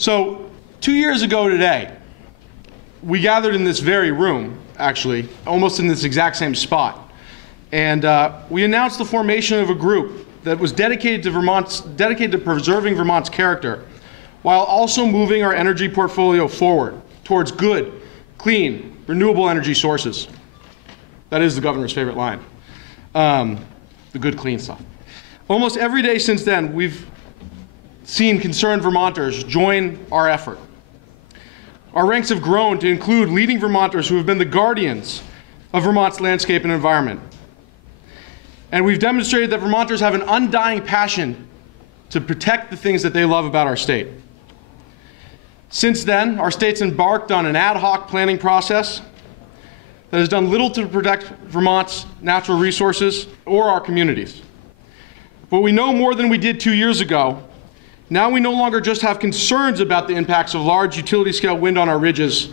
So 2 years ago today, we gathered in this very room, actually, almost in this exact same spot. And we announced the formation of a group that was dedicated to preserving Vermont's character, while also moving our energy portfolio forward towards good, clean, renewable energy sources. That is the governor's favorite line. The good, clean stuff. Almost every day since then, we've seen concerned Vermonters join our effort. Our ranks have grown to include leading Vermonters who have been the guardians of Vermont's landscape and environment. And we've demonstrated that Vermonters have an undying passion to protect the things that they love about our state. Since then, our state's embarked on an ad hoc planning process that has done little to protect Vermont's natural resources or our communities. But we know more than we did 2 years ago. Now we no longer just have concerns about the impacts of large utility-scale wind on our ridges.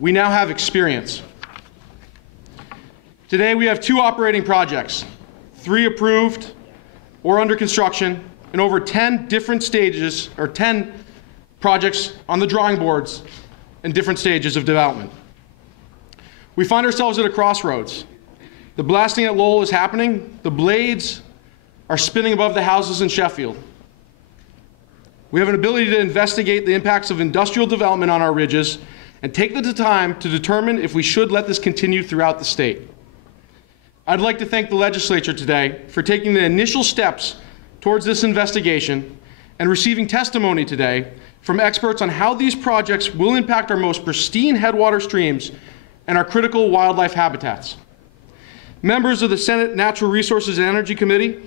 We now have experience. Today we have 2 operating projects, 3 approved or under construction, and over 10 different stages, or 10 projects on the drawing boards in different stages of development. We find ourselves at a crossroads. The blasting at Lowell is happening. The blades are spinning above the houses in Sheffield. We have an ability to investigate the impacts of industrial development on our ridges and take the time to determine if we should let this continue throughout the state. I'd like to thank the legislature today for taking the initial steps towards this investigation and receiving testimony today from experts on how these projects will impact our most pristine headwater streams and our critical wildlife habitats. Members of the Senate Natural Resources and Energy Committee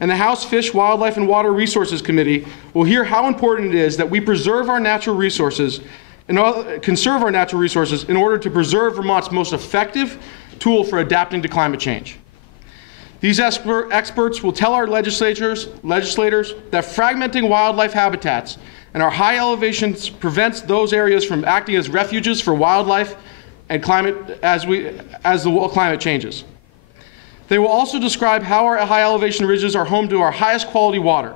and the House Fish, Wildlife, and Water Resources Committee will hear how important it is that we preserve our natural resources and conserve our natural resources in order to preserve Vermont's most effective tool for adapting to climate change. These experts will tell our legislators that fragmenting wildlife habitats and our high elevations prevents those areas from acting as refuges for wildlife and climate as the climate changes. They will also describe how our high elevation ridges are home to our highest quality water.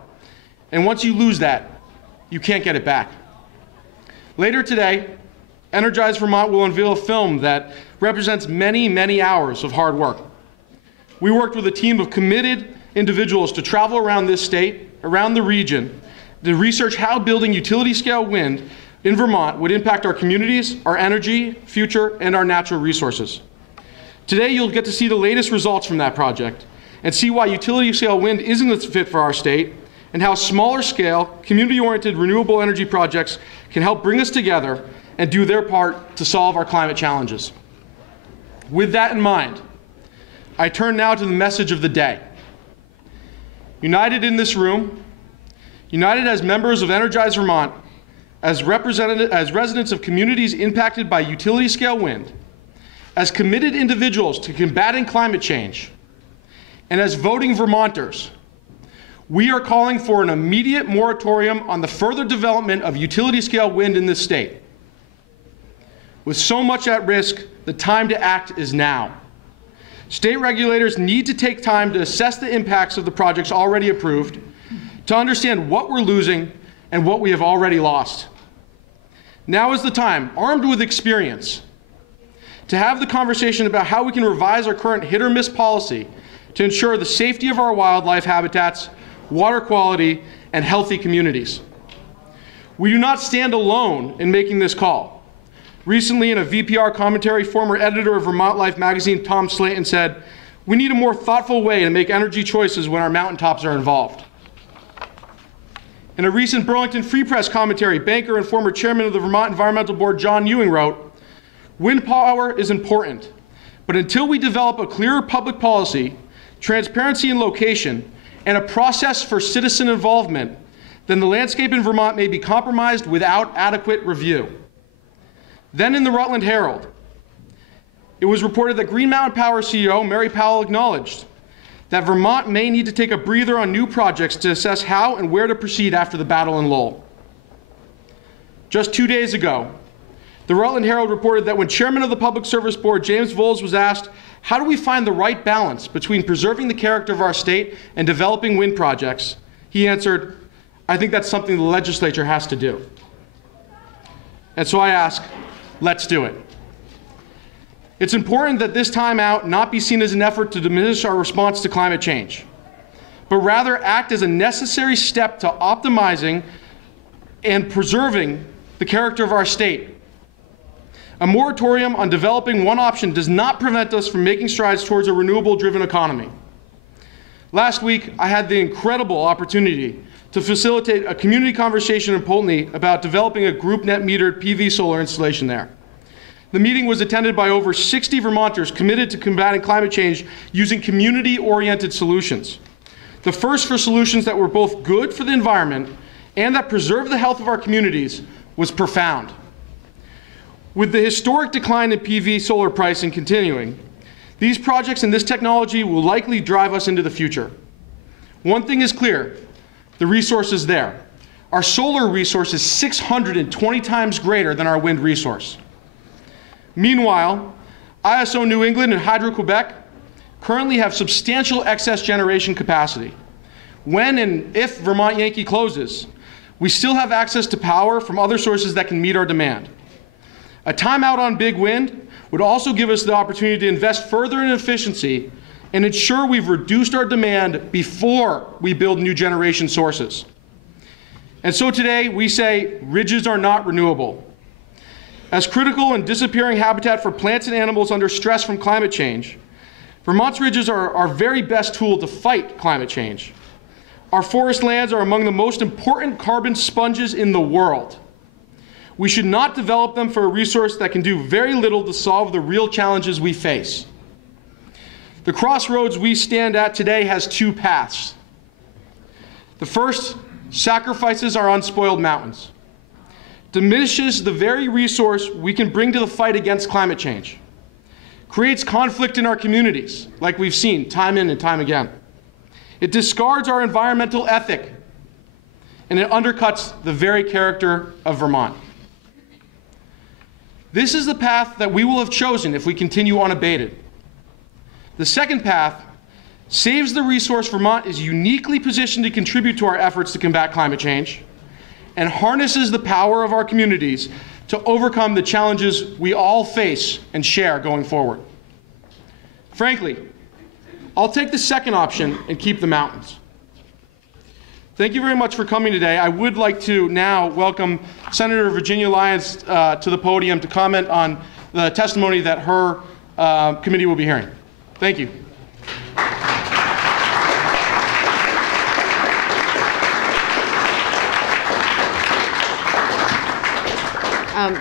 And once you lose that, you can't get it back. Later today, Energize Vermont will unveil a film that represents many, many hours of hard work. We worked with a team of committed individuals to travel around this state, around the region, to research how building utility-scale wind in Vermont would impact our communities, our energy, future, and our natural resources. Today, you'll get to see the latest results from that project and see why utility-scale wind isn't a fit for our state and how smaller-scale, community-oriented renewable energy projects can help bring us together and do their part to solve our climate challenges. With that in mind, I turn now to the message of the day. United in this room, united as members of Energize Vermont, as residents of communities impacted by utility-scale wind, as committed individuals to combating climate change, and as voting Vermonters, we are calling for an immediate moratorium on the further development of utility-scale wind in this state. With so much at risk, the time to act is now. State regulators need to take time to assess the impacts of the projects already approved, to understand what we're losing and what we have already lost. Now is the time, armed with experience, to have the conversation about how we can revise our current hit-or-miss policy to ensure the safety of our wildlife habitats, water quality, and healthy communities. We do not stand alone in making this call. Recently, in a VPR commentary, former editor of Vermont Life magazine, Tom Slayton, said, "We need a more thoughtful way to make energy choices when our mountaintops are involved." In a recent Burlington Free Press commentary, banker and former chairman of the Vermont Environmental Board, John Ewing, wrote, "Wind power is important, but until we develop a clearer public policy, transparency in location, and a process for citizen involvement, then the landscape in Vermont may be compromised without adequate review." Then in the Rutland Herald, it was reported that Green Mountain Power CEO Mary Powell acknowledged that Vermont may need to take a breather on new projects to assess how and where to proceed after the battle in Lowell. Just 2 days ago, the Rutland Herald reported that when Chairman of the Public Service Board, James Voles, was asked, how do we find the right balance between preserving the character of our state and developing wind projects, he answered, "I think that's something the legislature has to do." And so I ask, let's do it. It's important that this time out not be seen as an effort to diminish our response to climate change, but rather act as a necessary step to optimizing and preserving the character of our state. A moratorium on developing one option does not prevent us from making strides towards a renewable-driven economy. Last week, I had the incredible opportunity to facilitate a community conversation in Poultney about developing a group net metered PV solar installation there. The meeting was attended by over 60 Vermonters committed to combating climate change using community-oriented solutions. The first for solutions that were both good for the environment and that preserve the health of our communities was profound. With the historic decline in PV solar pricing continuing, these projects and this technology will likely drive us into the future. One thing is clear, the resource is there. Our solar resource is 620 times greater than our wind resource. Meanwhile, ISO New England and Hydro-Quebec currently have substantial excess generation capacity. When and if Vermont Yankee closes, we still have access to power from other sources that can meet our demand. A timeout on big wind would also give us the opportunity to invest further in efficiency and ensure we've reduced our demand before we build new generation sources. And so today we say ridges are not renewable. As critical and disappearing habitat for plants and animals under stress from climate change, Vermont's ridges are our very best tool to fight climate change. Our forest lands are among the most important carbon sponges in the world. We should not develop them for a resource that can do very little to solve the real challenges we face. The crossroads we stand at today has two paths. The first sacrifices our unspoiled mountains, diminishes the very resource we can bring to the fight against climate change, creates conflict in our communities, like we've seen time in and time again. It discards our environmental ethic, and it undercuts the very character of Vermont. This is the path that we will have chosen if we continue unabated. The second path saves the resource Vermont is uniquely positioned to contribute to our efforts to combat climate change, and harnesses the power of our communities to overcome the challenges we all face and share going forward. Frankly, I'll take the second option and keep the mountains. Thank you very much for coming today. I would like to now welcome Senator Virginia Lyons to the podium to comment on the testimony that her committee will be hearing. Thank you.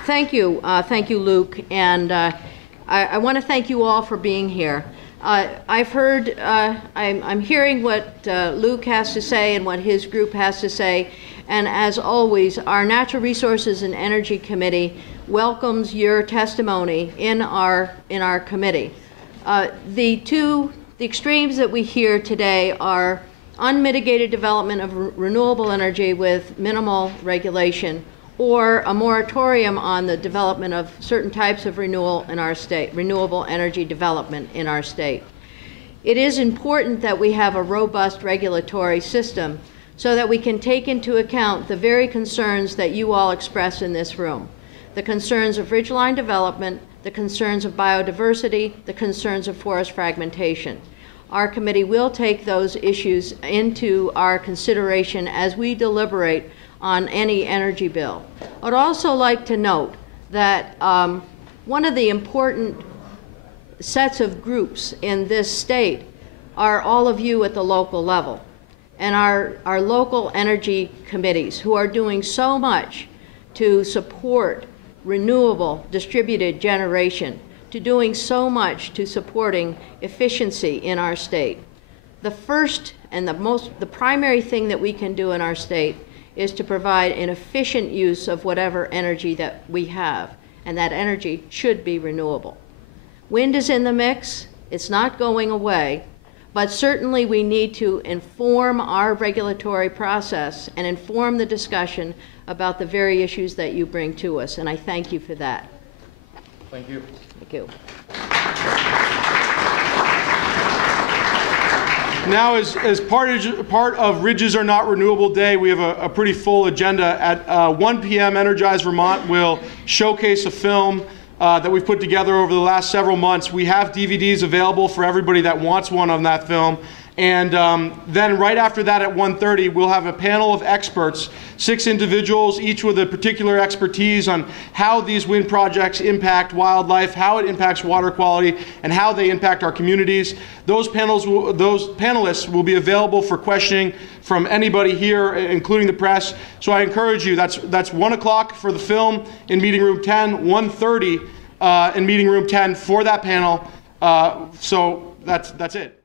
Thank you, Luke, and I want to thank you all for being here. I've heard, I'm hearing what Luke has to say and what his group has to say, and as always, our Natural Resources and Energy Committee welcomes your testimony in our committee. The extremes that we hear today are unmitigated development of renewable energy with minimal regulation, or a moratorium on the development of certain types of renewable energy development in our state. It is important that we have a robust regulatory system so that we can take into account the very concerns that you all express in this room. The concerns of ridgeline development, the concerns of biodiversity, the concerns of forest fragmentation. Our committee will take those issues into our consideration as we deliberate on any energy bill. I'd also like to note that one of the important sets of groups in this state are all of you at the local level, and our local energy committees who are doing so much to support renewable distributed generation, to doing so much to supporting efficiency in our state. The first and the primary thing that we can do in our state is to provide an efficient use of whatever energy that we have, and that energy should be renewable. Wind is in the mix, it's not going away, but certainly we need to inform our regulatory process and inform the discussion about the very issues that you bring to us, and I thank you for that. Thank you. Thank you. Now, as part of Ridges Are Not Renewable Day, we have a pretty full agenda. At 1 p.m., Energize Vermont will showcase a film that we've put together over the last several months. We have DVDs available for everybody that wants one on that film. And then right after that at 1:30, we'll have a panel of experts, 6 individuals, each with a particular expertise on how these wind projects impact wildlife, how it impacts water quality, and how they impact our communities. Those panelists will be available for questioning from anybody here, including the press. So I encourage you, that's 1 o'clock for the film in meeting room 10, 1:30 in meeting room 10 for that panel. So that's it.